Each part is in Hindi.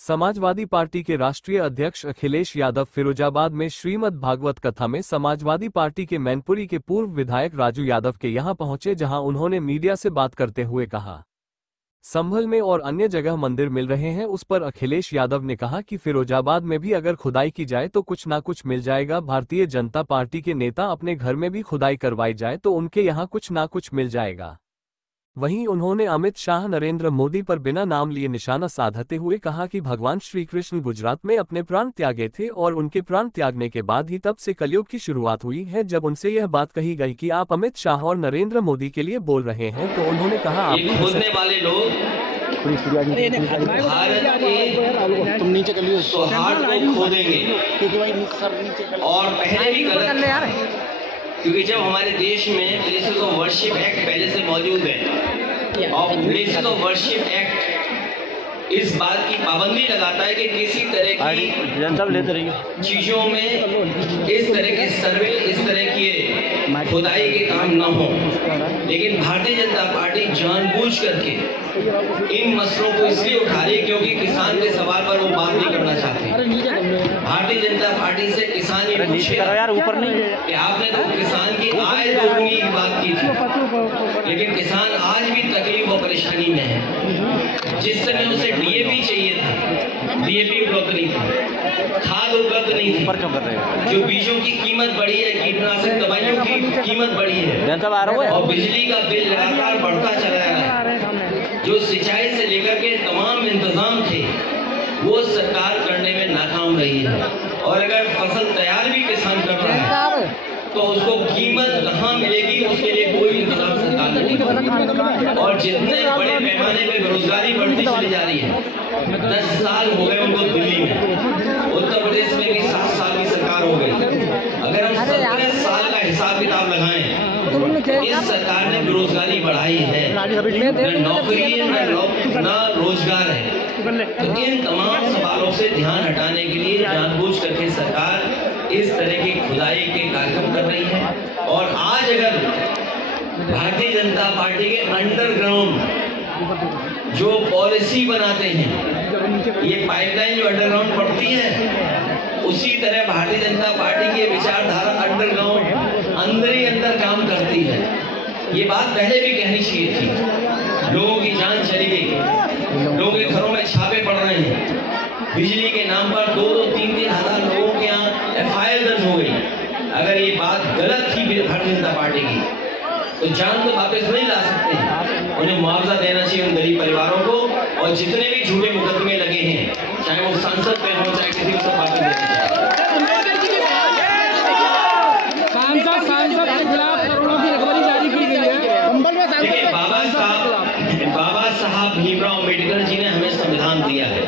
समाजवादी पार्टी के राष्ट्रीय अध्यक्ष अखिलेश यादव फिरोजाबाद में श्रीमद् भागवत कथा में समाजवादी पार्टी के मैनपुरी के पूर्व विधायक राजू यादव के यहां पहुंचे, जहां उन्होंने मीडिया से बात करते हुए कहा, संभल में और अन्य जगह मंदिर मिल रहे हैं। उस पर अखिलेश यादव ने कहा कि फिरोजाबाद में भी अगर खुदाई की जाए तो कुछ ना कुछ मिल जाएगा। भारतीय जनता पार्टी के नेता अपने घर में भी खुदाई करवाई जाए तो उनके यहाँ कुछ ना कुछ मिल जाएगा। वहीं उन्होंने अमित शाह, नरेंद्र मोदी पर बिना नाम लिए निशाना साधते हुए कहा कि भगवान श्री कृष्ण गुजरात में अपने प्राण त्यागे थे और उनके प्राण त्यागने के बाद ही तब से कलयुग की शुरुआत हुई है। जब उनसे यह बात कही गई कि आप अमित शाह और नरेंद्र मोदी के लिए बोल रहे हैं तो उन्होंने कहा, आप खोदने वाले लोग भारत के तुम नीचे कर सौहार्द को खोदेंगे और पहले भी गलत, क्योंकि जब हमारे देश में प्लेसेस ऑफ वर्शिप एक्ट पहले से मौजूद है और प्लेसेस ऑफ वर्शिप एक्ट इस बात की पाबंदी लगाता है कि किसी तरह की चीजों में इस तरह के सर्वे, इस तरह की खुदाई के काम न हो। लेकिन भारतीय जनता पार्टी जानबूझ करके इन मसलों को इसलिए उठा रही है क्योंकि किसान के सवाल पर वो बात नहीं करना चाहते। भारतीय जनता पार्टी से किसान ये पूछेगा कि आपने तो किसान की आय दोगुनी की बात की थी, लेकिन किसान आज भी तकलीफ और परेशानी में है। जिस समय उसे डीएपी चाहिए था, डीएपी उपलब्ध नहीं था, खाद उपलब्ध नहीं थी, जो बीजों की कीमत बढ़ी है, कीटनाशक दवाइयों की कीमत बढ़ी है और बिजली का बिल लगातार बढ़ता चला रहा है। जो सिंचाई से लेकर के तमाम इंतजाम थे वो सरकार करने में नाकाम रही है और अगर फसल तैयार भी किसान कर रहा है तो उसको कीमत कहाँ मिलेगी, उसके लिए कोई इंतजाम सरकार नहीं कर। और जितने बड़े पैमाने पे बेरोजगारी बढ़ती चली जा रही है, 10 साल हो गए उनको दिल्ली में, उत्तर प्रदेश में भी 7 साल की सरकार हो गई। अगर हम 17 साल का हिसाब किताब लगाएं, इस सरकार ने बेरोजगारी बढ़ाई है, न नौकरी है न रोजगार है। तो इन तमाम सवालों से ध्यान हटाने के लिए जानबूझ करके सरकार इस तरह की खुदाई के कार्यक्रम कर रही है। और आज अगर भारतीय जनता पार्टी के अंडरग्राउंड जो पॉलिसी बनाते हैं, ये पाइपलाइन जो अंडरग्राउंड पड़ती है, उसी तरह भारतीय जनता पार्टी की विचारधारा अंडरग्राउंड अंदर ही अंदर काम करती है। ये बात पहले भी कहनी चाहिए थी। लोगों की जान चली गई, लोगों के घरों में छापे पड़ रहे हैं, बिजली के नाम पर 2-2, 3-3 हजार लोगों के यहाँ FIR दर्ज हो गई। अगर ये बात गलत थी भारतीय जनता पार्टी की तो जान तो वापस नहीं ला सकते, उन्हें मुआवजा देना चाहिए उन गरीब परिवारों को। और जितने भी झूठे मुकदमे लगे हैं, चाहे वो सांसद पे हो चाहे किसी को, सब वापस देना चाहिए। देखिए, बाबा साहब भीमराव अम्बेडकर जी ने हमें संविधान दिया है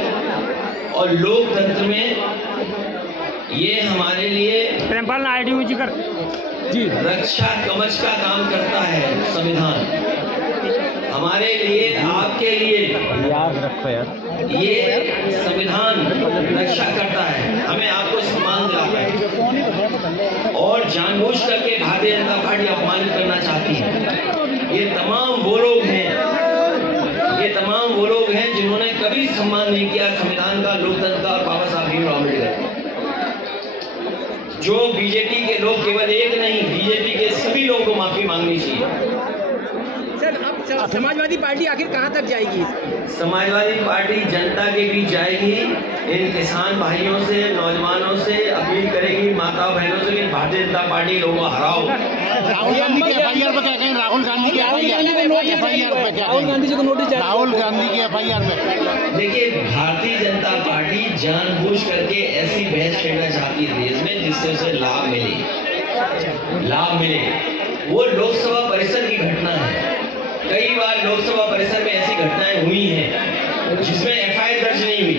और लोकतंत्र में ये हमारे लिए रक्षा कवच का काम करता है। संविधान हमारे लिए, आपके लिए याद रखो यार, ये संविधान रक्षा करता है, हमें आपको सम्मान दिलाता है। और जानबूझ करके भारतीय जनता पार्टी अपमानित करना चाहती है। ये तमाम वो लोग हैं जिन्होंने कभी सम्मान नहीं किया संविधान का, लोकतंत्र का और बाबा साहब भीमराव अम्बेडकर। जो बीजेपी के लोग, केवल एक नहीं, बीजेपी के सभी लोगों को माफी मांगनी चाहिए। सर, अब समाजवादी पार्टी आखिर कहां तक जाएगी? समाजवादी पार्टी जनता के बीच जाएगी, इन किसान भाइयों से, नौजवानों से अपील करेगी, माता बहनों से कि भारतीय जनता पार्टी लोगों को हराओ। राहुल गांधी की FIR पे क्या कहें? राहुल गांधी की FIR पे क्या? राहुल गांधी की FIR पे देखिए, भारतीय जनता पार्टी जानबूझ करके ऐसी बहस छेड़ना चाहती है देश में जिससे उसे लाभ मिले। वो लोकसभा परिसर की घटना है। कई बार लोकसभा परिसर में ऐसी घटनाएं हुई हैं जिसमें FIR दर्ज नहीं हुई।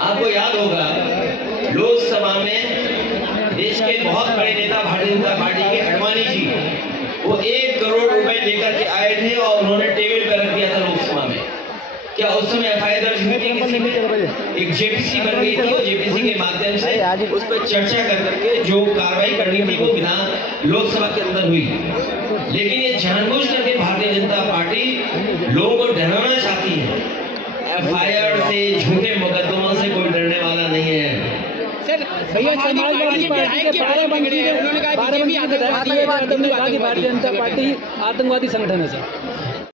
आपको याद होगा, लोकसभा में देश के बहुत बड़े नेता भारतीय जनता पार्टी के अडवाणी जी, वो 1 करोड़ रुपए लेकर के आए थे और उन्होंने टेबल पर रख दिया था लोकसभा में। क्या उस समय FIR दर्ज हुई थी किसी में? एक JPC बन गई थी और JPC के माध्यम से उस पर चर्चा कर करके जो कार्रवाई करनी थी वो विधान लोकसभा के अंदर हुई। लेकिन ये जानबूझ करके भारतीय जनता पार्टी लोगों को डराना चाहती है। FIR से, झूठे मुकदमों सर भैया समाजवादी पार्टी के 12 मंत्री, उन्होंने कहा बीजेपी आतंकवादी है, तुमने कहा कि भारतीय जनता पार्टी आतंकवादी संगठन है सर।